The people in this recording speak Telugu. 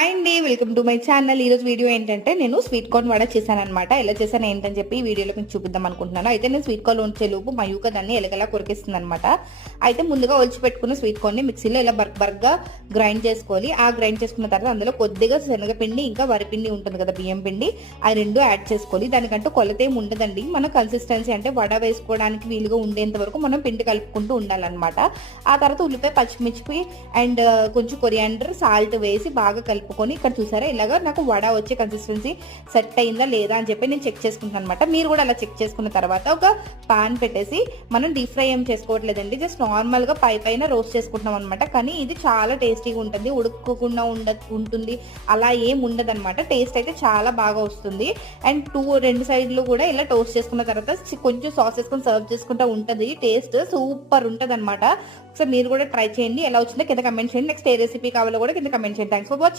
హాయ్ అండి, వెల్కమ్ టు మై ఛానల్. ఈరోజు వీడియో ఏంటంటే నేను స్వీట్ కార్న్ వడ చేశాను అనమాట. ఎలా చేశాను ఏంటని చెప్పి ఈ వీడియోలో మీకు చూపిద్దాం అనుకుంటున్నాను. అయితే నేను స్వీట్ కార్న్ ఉంచే లోపు మా యూక దాన్ని ఎలగలా కొరికిస్తుంది అనమాట. అయితే ముందుగా ఒలిచి పెట్టుకున్న స్వీట్ కార్న్ని మిక్సీలో ఇలా బర్గా గ్రైండ్ చేసుకోవాలి. ఆ గ్రైండ్ చేసుకున్న తర్వాత అందులో కొద్దిగా శనగపిండి ఇంకా వరిపిండి ఉంటుంది కదా, బియ్యం పిండి, ఆ రెండు యాడ్ చేసుకోవాలి. దానికంటూ కొలత ఏమి ఉండదండి. మన కన్సిస్టెన్సీ అంటే వడ వేసుకోవడానికి వీలుగా ఉండేంత వరకు మనం పిండి కలుపుకుంటూ ఉండాలన్నమాట. ఆ తర్వాత ఉల్లిపాయ, పచ్చిమిర్చి అండ్ కొంచెం కొరియాండర్, సాల్ట్ వేసి బాగా కలుపుకొని ఇక్కడ చూసారా ఇలాగా నాకు వడ వచ్చే కన్సిస్టెన్సీ సెట్ అయిందా లేదా అని చెప్పి నేను చెక్ చేసుకుంటాను అనమాట. మీరు కూడా అలా చెక్ చేసుకున్న తర్వాత ఒక పాన్ పెట్టేసి, మనం డీప్ ఫ్రై ఏం చేసుకోవట్లేదండి, జస్ట్ నార్మల్ గా పైన రోస్ట్ చేసుకుంటున్నాం అనమాట. కానీ ఇది చాలా టేస్టీగా ఉంటుంది, ఉడుకోకుండా ఉంటుంది, అలా ఏం ఉండదు అనమాట. టేస్ట్ అయితే చాలా బాగా వస్తుంది. అండ్ రెండు సైడ్లు కూడా ఇలా టోస్ట్ చేసుకున్న తర్వాత కొంచెం సాస్ వేసుకొని సర్వ్ చేసుకుంటా ఉంటుంది. టేస్ట్ సూపర్ ఉంటుంది అనమాట. సో మీరు కూడా ట్రై చేయండి. ఎలా వచ్చిందో కింద కమెంట్ చేయండి. నెక్స్ట్ ఏ రెసిపీ కావాలో కూడా కింద కమెంట్ చేయండి. Thanks for watching.